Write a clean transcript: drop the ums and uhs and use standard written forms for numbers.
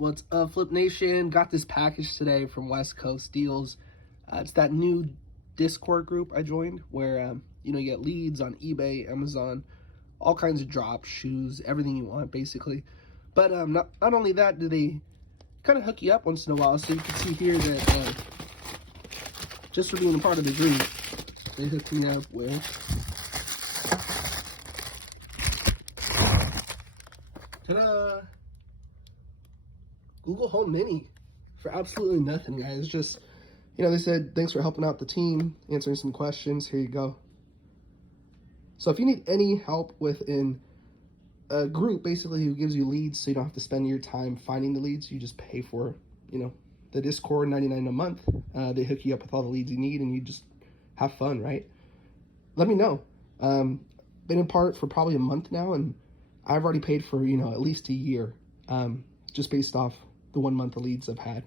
What's up, Flip Nation? Got this package today from West Coast Deals. It's that new Discord group I joined where, you get leads on eBay, Amazon, all kinds of drops, shoes, everything you want, basically. But not only that, do they kind of hook you up once in a while. So you can see here that just for being a part of the group, they hooked me up with ta-da! Google Home Mini for absolutely nothing, guys. Just, they said, thanks for helping out the team, answering some questions. Here you go. So if you need any help within a group, basically, who gives you leads so you don't have to spend your time finding the leads, you just pay for, the Discord, $99 a month. They hook you up with all the leads you need, and you just have fun, right? Let me know. Been in part for probably a month now, and I've already paid for, at least a year, just based off the 1 month of leads I've had.